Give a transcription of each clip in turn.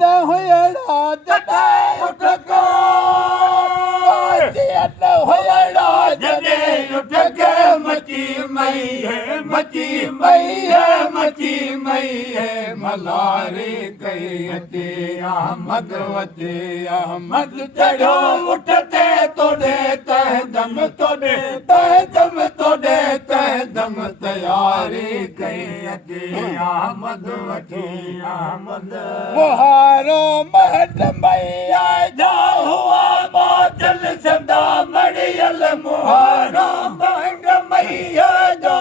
त हुयड़ा जॾे उठ के त हुयड़ा जॾे उठ के मची मई है मची मई है मची मई है मलारे कई अचे अहमद वचे अहमद चढ़ो उठते तोड़े तह दम तोड़े तह दम तोड़े तह दम तैयारी कई अचे अहमद वचे अहमद मुहारो महट मैया जा हुआ बादल सदा मड़ियल मुहारो महट मैया जा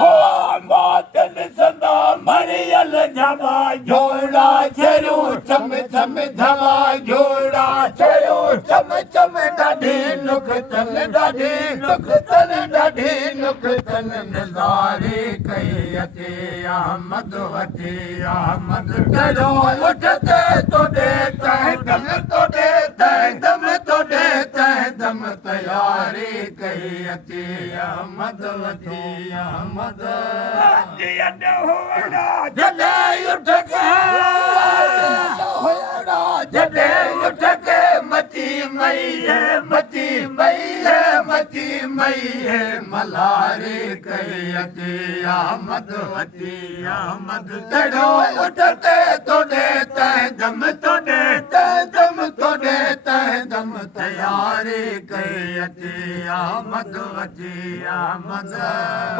हुआ बादल सदा मड़ियल झबा झोड़ा छरू चम चम झबा झोड़ा छरू चम चम ॾाढी नुख तन ॾाढी नुख तन ॾाढी नुख तन नज़ारे कई अचे अहमद वचे अहमद चढ़ो उठते तोड़े तह दम तोड़े तह दम तोड़े तह दम तैयारी कई अचे अहमद वचे अहमद जॾे उठ के जॾे उठ के मची मई है मची मई है मची मई है मलारे कई अचे अहमद वचे अहमद चढ़ो उठते तोड़े तह दम तोड़े तह दम तोड़े तह दम तैयारी कई अचे अहमद वचे अहमद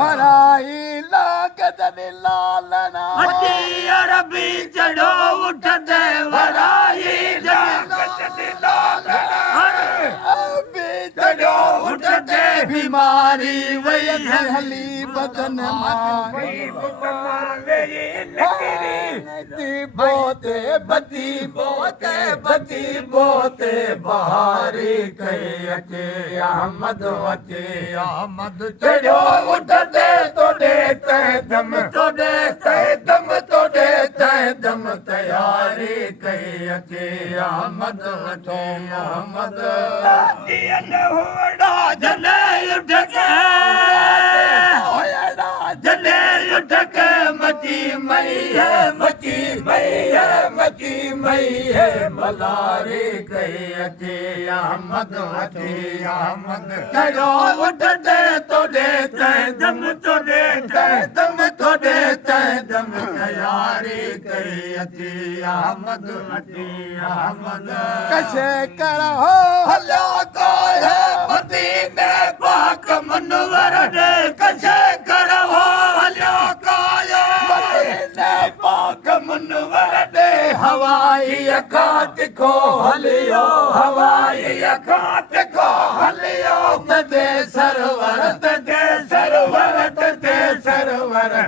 पढ़ाई लागत लालना अची अरबी चढ़ो उठते वराई लागत लालना अरबी चढ़ो उठते बीमारी वही हली बदन मारी बोते बती बोते बती बोते बहारी कई अचे अहमद वचे अहमद चढ़ो उठते तोड़े तह दम तोड़े तह दम तोड़े तह दम तैयारी कई अचे अहमद वचे अहमद जॾे उठ के जॾे उठ के मची मई है मची मई है मची मई है मलारे कई अचे अहमद वचे अहमद चढ़ो उठते तोड़े तह दम तोड़े तह दम तोड़े तह दम तैयारी कई अचे अहमद वचे अहमद कशे करो हलो को है मदीने पाक मनवर दे कशे करो हलो को है मदीने पाक मनवर दे हवाई अखात को हलियो हवाई अखात को हलियो तदे सरवर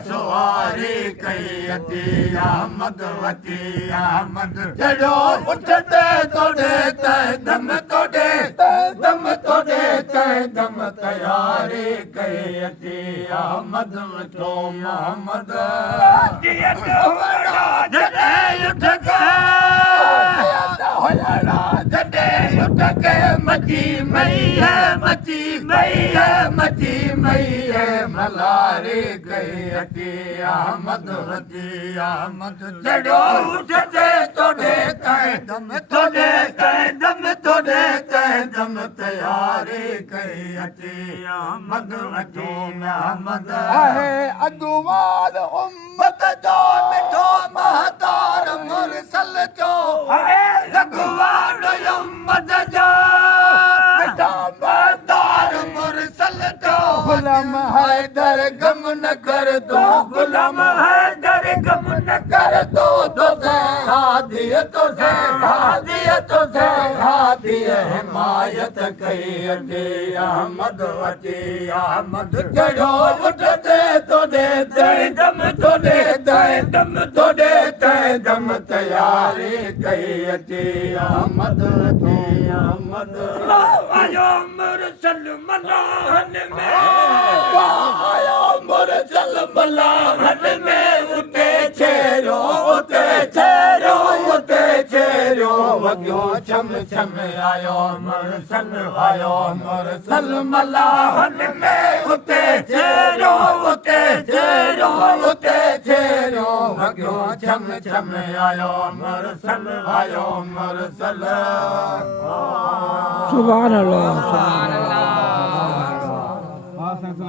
सुवारी कई अचे अहमद वचे अहमद चढ़ो उठते तोड़े तह दम तोड़े तह दम तोड़े तह दम तैयारी कई अचे अहमद वचे अहमद जॾे उठ के जॾे उठ के मची मई है मची मई है मची मई है मलारे कई अचे अहमद वचे अहमद चढ़ो उठते तोड़े तह दम तोड़े तह दम तोड़े तह दम तैयारी कई अचे अहमद वचे अहमद आहे अगवार उम्मत जो मिठो महतार मुरसल जो आहे अगवार उम्मत जो मिठो महतार मुरसल जो गुलाम हैदर गम न कर दो गुलाम हैदर गम न कर दो तुझे हादियत से हादी हिमायत कई अचे अहमद वचे अहमद चढ़ो उठते तोड़े तह दम तोड़े तह दम तोड़े तह दम तैयारी कई अचे अहमद वचे अहमद आयो मुरसल मलाहन में आयो मुरसल मलाहन में उठे छेरो वॻियो छम छम आयो मुरसल मलाहन में उते छेड़ो उते छेड़ो उते छेड़ो वॻो छम छम आयो मुरसल सुभान अल्लाह सुभान